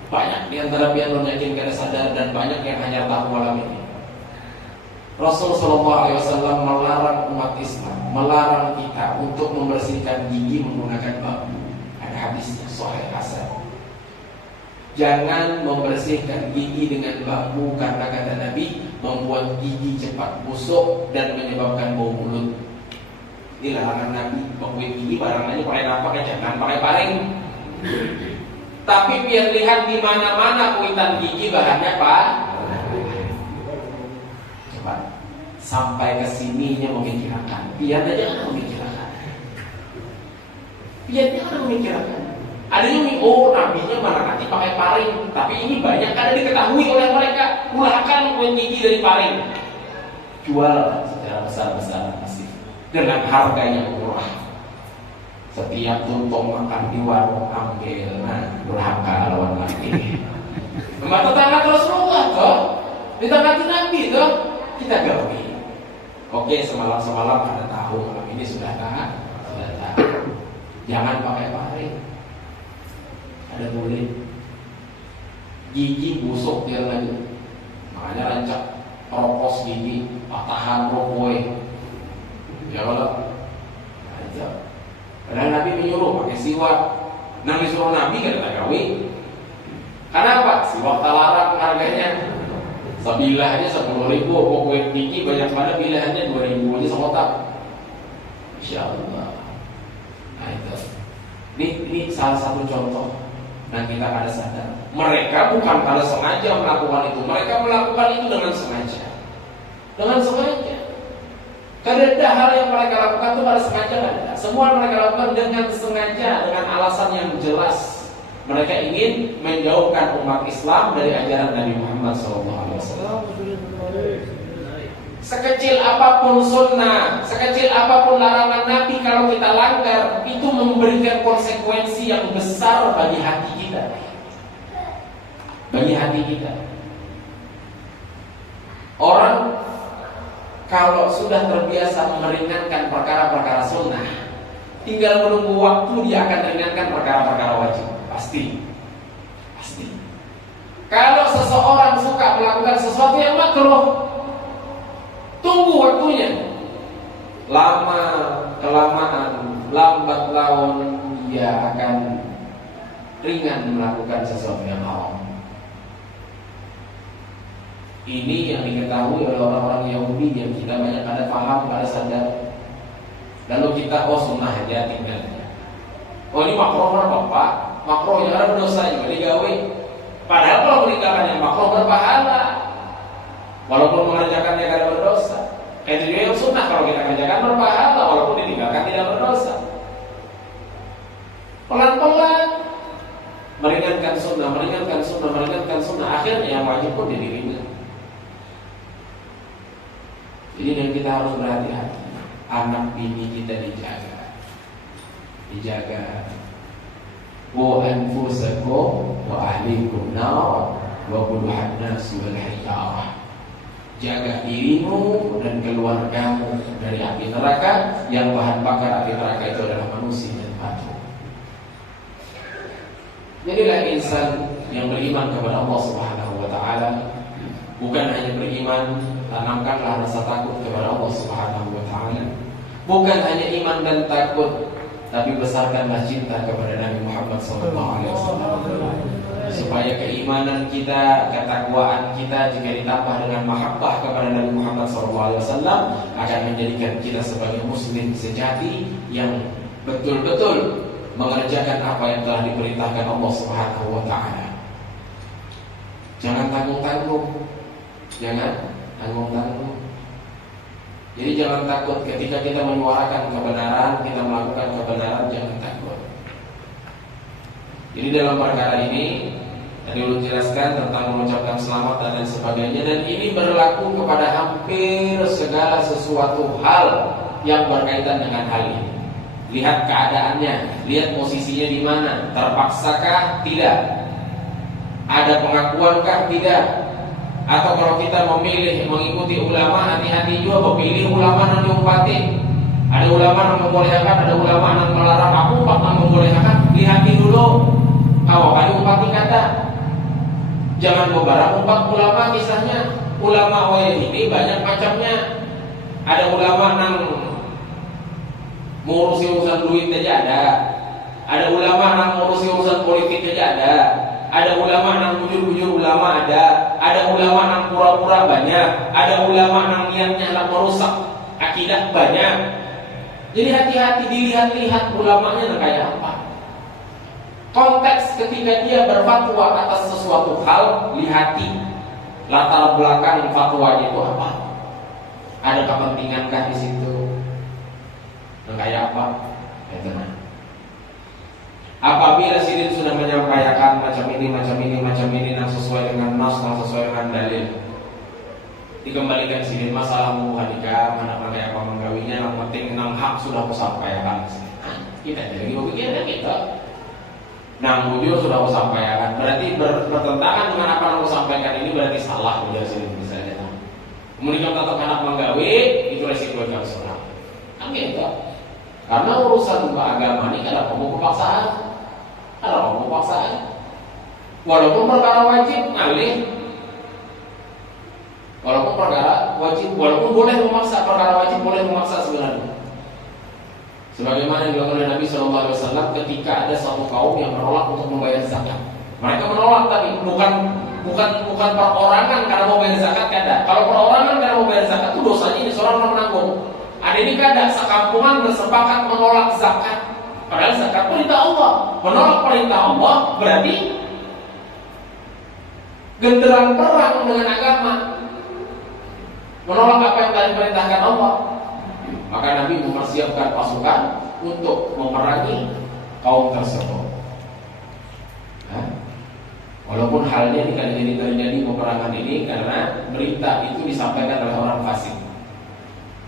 Banyak di antara pian yakin kada sadar dan banyak yang hanya tahu malam ini. Rasul sallallahu alaihi wasallam melarang umat Islam, melarang kita untuk membersihkan gigi menggunakan bambu. Ada hadisnya sahih hasan. Jangan membersihkan gigi dengan bambu karena kata Nabi membuat gigi cepat busuk dan menyebabkan bau mulut. Ini larangan Nabi. Membuat gigi barangnya pakai apa? Jangan pakai paring. Tapi biar lihat di mana-mana kuitan gigi bahannya apa? Coba sampai ke sininya memikirkan. Biar aja kan memikirkan. Biarnya kan memikirkan. Ada yang nabinya mana nanti pakai paring. Tapi ini banyak kada diketahui oleh mereka. Ulahkan kulit gigi dari paring. Jual secara besar-besaran masih dengan harga yang murah. Setiap tuntong makan di warung ambil, durhaka lawan lagi. Mata tetangga Rasulullah toh, di tengah Nabi toh, kita gawe. Oke, semalam ada tahu, malam ini sudah tahu. Jangan pakai paring. Ada kulit, gigi busuk dia lagi. Makanya rancak rokos gigi, patahan rokoi. Ya Allah, rancak. Padahal Nabi menyuruh pakai siwak. Nabi suruh Nabi kan tak kawin. Karena apa? Siwak tak larang harganya. Sebilah aja 10.000, kok kue tinggi banyak mana pilihannya 2.000 aja sekotak. Insya Allah. Nah itu. Ini salah satu contoh. Dan kita harus sadar, mereka bukan pada sengaja melakukan itu. Mereka melakukan itu dengan sengaja. Dengan sengaja. Tidak ada hal yang mereka lakukan itu pada sengaja ada. Semua mereka lakukan dengan sengaja, dengan alasan yang jelas. Mereka ingin menjauhkan umat Islam dari ajaran Nabi Muhammad SAW. Sekecil apapun sunnah, sekecil apapun larangan Nabi, kalau kita langgar, itu memberikan konsekuensi yang besar bagi hati kita. Bagi hati kita. Orang kalau sudah terbiasa meringankan perkara-perkara sunnah, tinggal menunggu waktu dia akan ringankan perkara-perkara wajib. Pasti. Kalau seseorang suka melakukan sesuatu yang makruh, tunggu waktunya. Lama kelamaan, lambat laun dia akan ringan melakukan sesuatu yang haram. Ini yang diketahui oleh orang-orang Yahudi yang kita banyak ada paham, ada sadar. Lalu kita sunnah aja tinggal. Ini makruh Bapak, makruh yang ada berdosa juga digawe. Padahal kalau meninggalkan yang makruh berpahala, walaupun mengerjakannya tidak berdosa. Itu juga yang sunnah, kalau kita kerjakan berpahala, walaupun ditinggalkan tidak berdosa. Pelan-pelan meringankan sunnah, akhirnya yang wajib pun jadi ringan. Jadi dan kita harus berhati-hati. Anak bini kita dijaga. Wa anfusakum wa ahlikum nar wa quduhan nas wal hijarah. Jaga dirimu dan keluargamu dari api neraka, yang bahan bakar api neraka itu adalah manusia dan batu. Jadilah insan yang beriman kepada Allah Subhanahu wa taala. Bukan hanya beriman, tanamkanlah rasa takut kepada Allah Subhanahu wa taala. Bukan hanya iman dan takut, tapi besarkanlah cinta kepada Nabi Muhammad SAW, supaya keimanan kita, ketakwaan kita jika ditambah dengan mahabbah kepada Nabi Muhammad SAW akan menjadikan kita sebagai muslim sejati yang betul-betul mengerjakan apa yang telah diperintahkan Allah Subhanahu wa taala. Jangan tanggung-tanggung. Jadi jangan takut ketika kita menyuarakan kebenaran, kita melakukan kebenaran, jangan takut. Jadi dalam perkara ini tadi ulun jelaskan tentang mengucapkan selamat dan lain sebagainya, dan ini berlaku kepada hampir segala sesuatu hal yang berkaitan dengan hal ini. Lihat keadaannya, lihat posisinya di mana, terpaksakah? Tidak. Ada pengakuankah? Tidak. Atau kalau kita memilih mengikuti ulama, hati-hati juga memilih ulama yang diumpati. Ada ulama yang membolehkan, ada ulama yang melarang. Aku umpat yang membolehkan, lihati dulu. Kalau kali umpati kata, jangan berbarang umpat ulama. Kisahnya ulama ini banyak macamnya. Ada ulama yang mengurusi urusan duit aja ada ulama yang mengurusi urusan politik aja ada ulama yang bujur-bujur ulama ada ulama yang pura-pura banyak, ada ulama yang niatnya hendak merusak akidah banyak. Jadi hati-hati, dilihat-lihat ulamanya kayak apa. Konteks ketika dia berfatwa atas sesuatu hal, lihati latar belakang fatwanya itu apa. Ada kepentingankah di situ? Kayak apa? Itu nah. Apabila sidin sudah menyampaikan macam ini yang sesuai dengan nas, yang sesuai dengan dalil, dikembalikan sidin masalah hubungan nikah, mana pakai apa menggawinya, yang penting 6 hak sudah aku sampaikan. Kita jadi begini kita. Nah, bujur sudah aku sampaikan, berarti bertentangan dengan apa yang aku sampaikan ini, berarti salah ujar sidin misalnya. Kemudian tetap anak menggawi, itu resiko yang salah. Kan gitu. Karena urusan agama ini ada ngomong kepaksaan. Walaupun perkara wajib ngalih, walaupun boleh memaksa, perkara wajib boleh memaksa sebenarnya. Sebagaimana dilakukan oleh Nabi SAW ketika ada satu kaum yang menolak untuk membayar zakat. Mereka menolak tadi bukan perorangan karena mau bayar zakat kada. Kalau perorangan karena mau bayar zakat itu dosanya ini seorang menanggung. Ada ini kada, sekampungan bersepakat menolak zakat. Padahal zakat perintah Allah. Menolak perintah Allah berarti genderang perang dengan agama. Menolak apa yang telah diperintahkan Allah. Maka Nabi mempersiapkan pasukan untuk memerangi kaum tersebut. Walaupun halnya tidak terjadi peperangan ini karena berita itu disampaikan oleh orang fasik.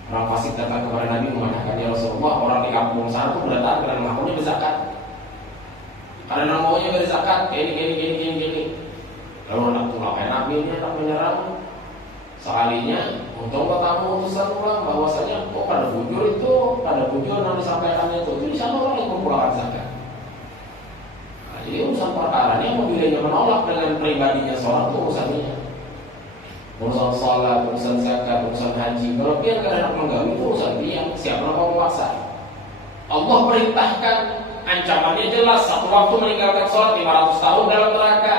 Orang fasik datang kepada Nabi mengatakan, ya Rasulullah, orang di kampung sana itu berdatang karena maunya berzakat. Karena maunya berzakat, gini. Lalu anak tulang Nabi ini anak menyerang. Sekalinya, untung tamu utusan ulang bahwasanya kok pada bujur yang disampaikannya itu di sana orang yang memulangkan zakat. Nah, jadi urusan perkara ini mobilnya menolak dengan pribadinya seorang itu urusannya. Urusan salat, urusan zakat, urusan haji. Kalau dia kadang menggawi itu urusan dia. Siapa yang mau memaksa? Allah perintahkan, ancamannya jelas. Satu waktu meninggalkan salat 500 tahun dalam neraka.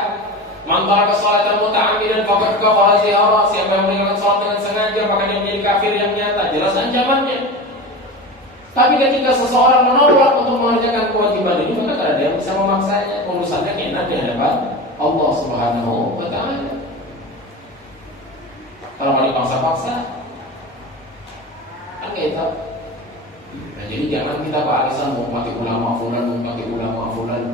Man taraka sholatan muta'ammidan faqad kafara zihara. Siapa yang meninggalkan salat dengan sengaja maka dia menjadi kafir yang nyata. Jelas ancamannya. Tapi ketika seseorang menolak untuk mengerjakan kewajiban ini, maka tidak ada yang bisa memaksanya. Urusannya enak di hadapan Allah Subhanahu wa ta'ala. Kalau mau dipaksa-paksa, kan gitu. Nah, jadi jangan kita beralasan mau pakai ulama fulan,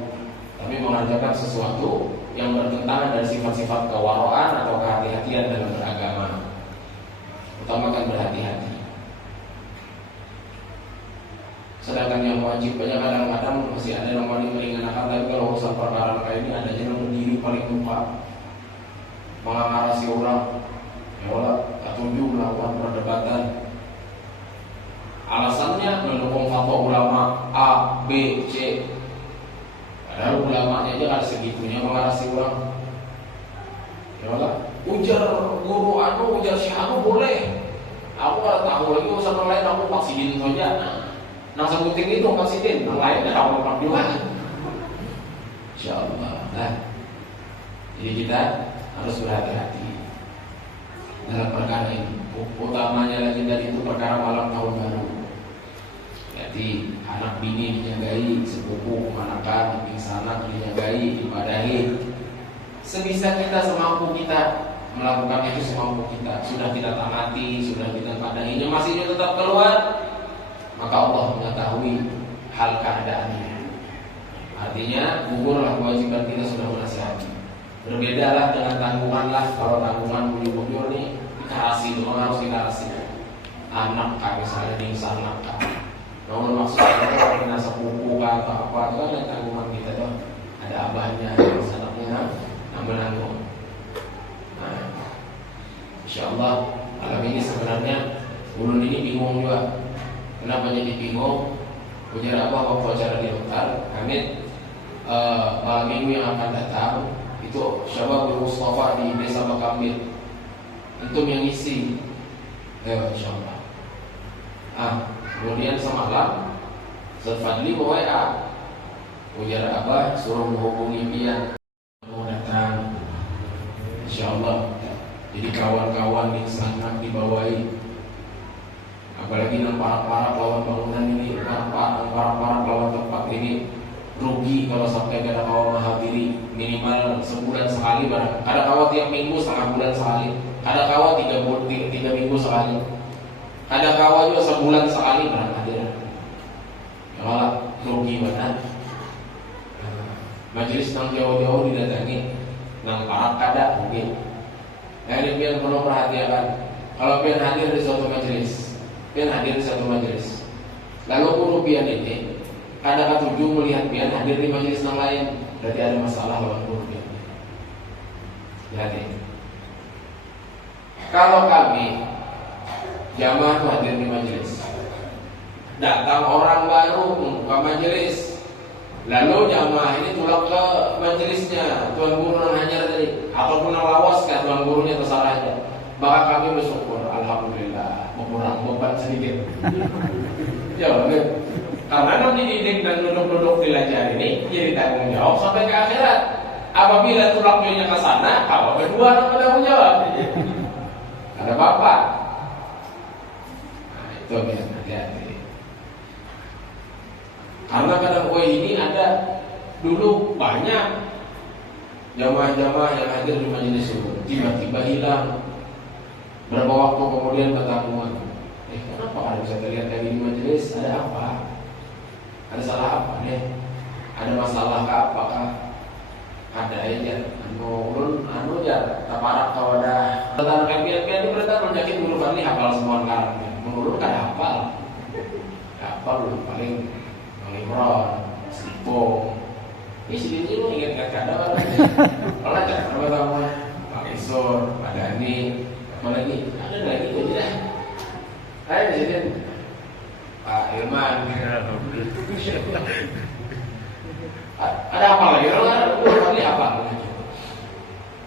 tapi mengerjakan sesuatu yang bertentangan dari sifat-sifat kewaraan atau kehati-hatian dalam beragama. Utamakan berhati-hati. Sedangkan yang wajib banyak kadang-kadang masih ada yang paling meringankan, tapi kalau urusan perkara kayak ini ada yang berdiri paling lupa, mengarasi orang, ya Allah, ketujuh melakukan perdebatan. Alasannya mendukung fatwa ulama A, B, C. Padahal ulamanya aja ada segitunya mengarasi orang. Ya Allah, ujar guru ujar syekh boleh. Aku kalau tahu lagi urusan orang lain aku vaksin saja. Nah sebuting itu vaksin, yang lain ada orang perjuangan. Insyaallah. Nah, jadi kita harus berhati-hati dalam perkara ini. Utamanya lagi dari itu perkara malam tahun baru. Jadi anak bini dijagai, sepupu kemanakan, sanak dijagai, ibadahi. Sebisa kita, semampu kita melakukan itu semampu kita. Sudah kita tamati, sudah kita padahinya, masih tetap keluar, maka Allah mengetahui hal keadaannya. Artinya gugurlah kewajiban kita sudah menasihati. Berbedalah dengan tanggungan lah. Kalau tanggungan bujur-bujur nih dikarasi, memang harus dikarasi. Anak kami misalnya di sanak kami. Namun maksudnya kalau kena sepupu atau apa itu ada tanggungan kita tuh. Ada abahnya, ada sanaknya, menanggung. Nah, insyaallah malam ini sebenarnya ulun ini bingung juga. Kenapa jadi bingung? Ujar abah waktu acara di Lontar, kami malam minggu yang akan datang itu Syababul Mustafa di Desa Bakambil. Itu yang isi. Insyaallah. Kemudian semalam Ustaz Fadli WA, ujar abah suruh menghubungi Pian mau datang, insyaallah. Jadi kawan-kawan yang sangat dibawahi, apalagi yang para lawan bangunan ini, para lawan tempat ini rugi kalau sampai ada kawan menghadiri minimal sebulan sekali barang. Ada kawan tiap minggu, setengah bulan sekali. Ada kawan 3 minggu sekali. Ada kawan juga sebulan sekali barang hadir. Ya malah rugi banget. Majelis nang jauh-jauh didatangi, nang parak kada mungkin. Jadi pian perlu perhatikan. Kalau pian hadir di suatu majelis, lalu guru pian ini kada ketujuh melihat pian hadir di majelis nang lain, berarti ada masalah lawan guru pian. Jadi kalau kami jamaah itu hadir di majelis, datang orang baru membuka majelis, lalu jamaah ini pulang ke majelisnya tuan guru yang hajar tadi, ataupun yang lawas kan tuan gurunya terserah aja, maka kami bersyukur, alhamdulillah, mengurangi beban sedikit. Ya, Karena nanti dididik dan duduk-duduk belajar ini jadi tanggung jawab sampai ke akhirat. Apabila tulangnya ke sana, kalau berdua harus bertanggung jawab. Ada bapak. Nah, itu biar hati-hati. Karena kadang ini ada dulu banyak jamaah-jamaah yang hadir di majelis subuh tiba-tiba hilang. Berapa waktu kemudian ketahuan, kenapa ada bisa terlihat lagi di majelis? Ada apa? Ada salah apa nih? Ada masalah apakah? Ada aja. Anu ya, taparak kau ada. Tentang kapiat-kapiat itu berarti menjakin dulu kali hafal semua sekarang. Menurut kan hafal. Hafal dulu paling Imron, Slipo. Ini sedikit lu ingat kadang kalau ada apa sama Pak Isor, Pak Dani, apa lagi? Ada lagi itu aja. Ayo di sini Pak Ilman. Ada apa lagi? Kalau ada kali apa?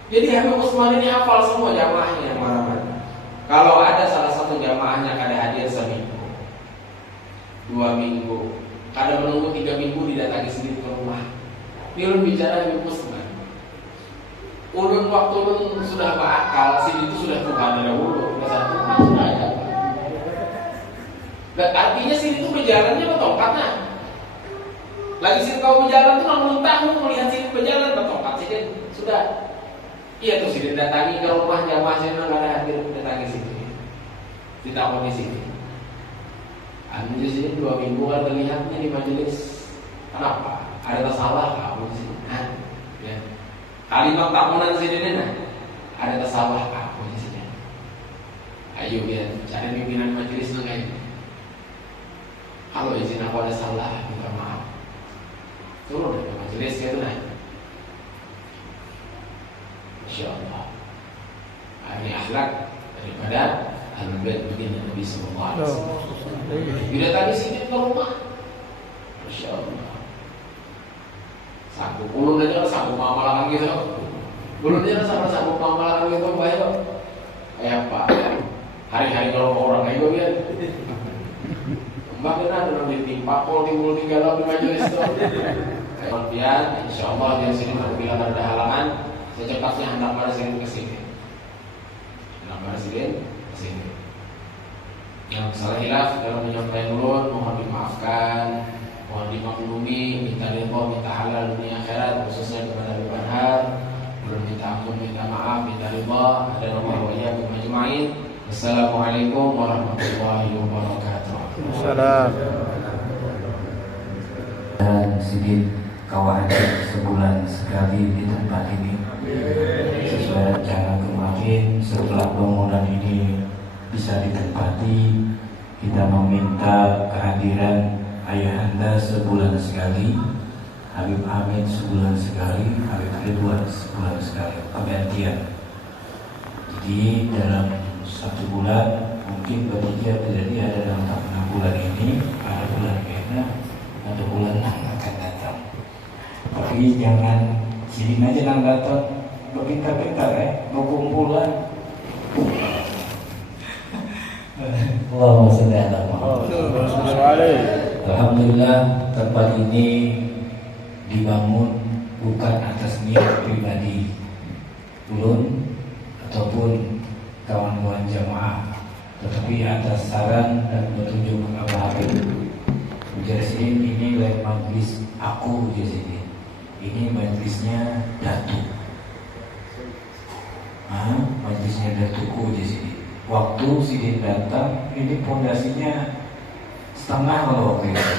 Jadi Habib Usman ini hafal semua jamaahnya yang mana-mana. Kalau ada salah satu jamaahnya kada hadir seminggu, 2 minggu, kada menunggu 3 minggu didatangi sendiri ke rumah. Ulun bicara Habib Usman. Ulun waktu ulun sudah berakal, sini itu sudah Tuhan ada dahulu, sudah ada. Dan artinya sini itu berjalannya bertongkatnya. Lagi sini kau berjalan tuh namun tahu melihat sini berjalan bertongkat sini sudah. Iya tuh sini datangi ke rumah jamaah sini nggak ada hadir datangi sini. Ditakoni di sini. Anu di sini 2 minggu kan terlihatnya di majelis. Kenapa? Ada salah kamu di sini? Ya. Kalimat tamunan sini nah. Ada salah kamu di sini. Ayo ya, cari pimpinan majelis nggak ini. Kalau izin aku ada salah, minta maaf. Turun dari majelis itu nah. Insyaallah. Ini akhlak daripada Ahlul Bait Baginda Nabi sallallahu alaihi wasallam. Bila tadi sini ke rumah. Insyaallah. Sanggup ulun aja sanggup amalan gitu. Ulun aja sama amalan gitu bae. Kayak apa? Hari-hari kalau orang kayak gue ya. Mbak kena dengan ditimpa pol timbul tinggal di majelis itu. Kemudian insyaallah di sini apabila ada halangan secepatnya hendak pada sini ke sini. Hendak pada sini ke sini. Yang salah hilaf dalam menyampaikan ulun mohon dimaafkan, mohon dimaklumi, minta ridho, minta halal dunia akhirat khususnya kepada Habib Anhar. Belum minta ampun, minta maaf, minta ridho. Ada Allah wa iyyakum ajma'in. Assalamualaikum warahmatullahi wabarakatuh. Salam. Dan sedikit kawan sebulan sekali di tempat ini sesuai rencana kemarin. Setelah bangunan ini bisa ditempati, kita meminta kehadiran Ayahanda sebulan sekali, Habib Hamid sebulan sekali, Habib Ridwan sebulan sekali, pergantian. Jadi dalam 1 bulan mungkin bertiga terjadi ada dalam 6 bulan ini, ada bulan kena, ada bulan yang akan datang. Tapi jangan sini aja nang datang berpintar-pintar berkumpulan. Allahumma sholli ala Muhammad. Alhamdulillah tempat ini dibangun bukan atas niat pribadi ulun ataupun kawan-kawan jamaah, tetapi atas saran dan petunjuk Abah Habib. Ujasin ini lain majlis aku ujasin ini majlisnya Datuk. Majlisnya Datukku ujasin. Waktu Sidin datang ini pondasinya setengah kalau waktu itu.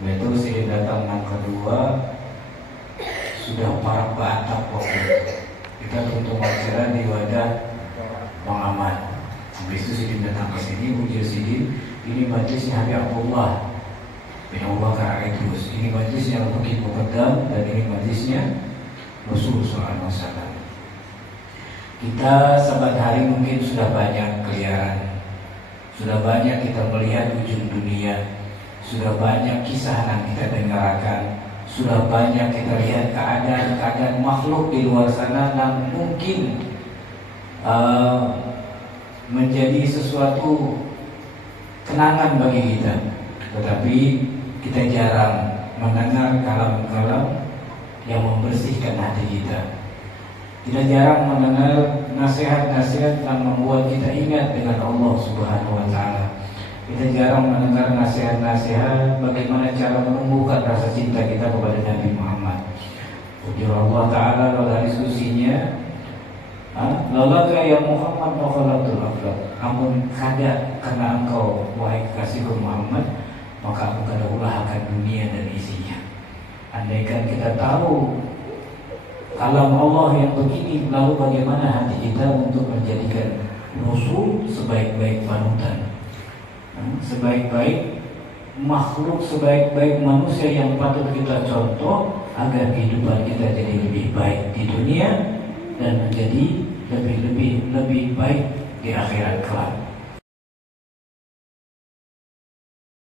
Begitu Sidin datang yang kedua sudah parah batap waktu itu. Kita tutup acara di wadah Bang Ahmad. Habis itu Sidin datang ke sini, ujar Sidin, ini majlisnya Habib Abdullah bin Abu Bakar Idrus. Ini majlisnya Bukit Muqaddam dan ini majlisnya Rasul sallallahu alaihi wasallam. Kita sahabat hari mungkin sudah banyak keliaran, sudah banyak kita melihat ujung dunia, sudah banyak kisah yang kita dengarkan, sudah banyak kita lihat keadaan makhluk di luar sana yang mungkin menjadi sesuatu kenangan bagi kita. Tetapi kita jarang mendengar kalam-kalam yang membersihkan hati kita. Kita jarang mendengar nasihat-nasihat yang membuat kita ingat dengan Allah Subhanahu wa taala. Kita jarang mendengar nasihat-nasihat bagaimana cara menumbuhkan rasa cinta kita kepada Nabi Muhammad. Ujar Allah taala dalam diskusinya, "Lalaka ya Muhammad wa khalaqtul aflaq." Namun kada karena engkau wahai kekasihku Muhammad, maka aku kada ulahkan dunia dan isinya. Andaikan kita tahu kalam Allah yang begini, lalu bagaimana hati kita untuk menjadikan Rasul sebaik-baik panutan, sebaik-baik makhluk, sebaik-baik manusia yang patut kita contoh agar kehidupan kita jadi lebih baik di dunia dan menjadi lebih baik di akhirat kelak.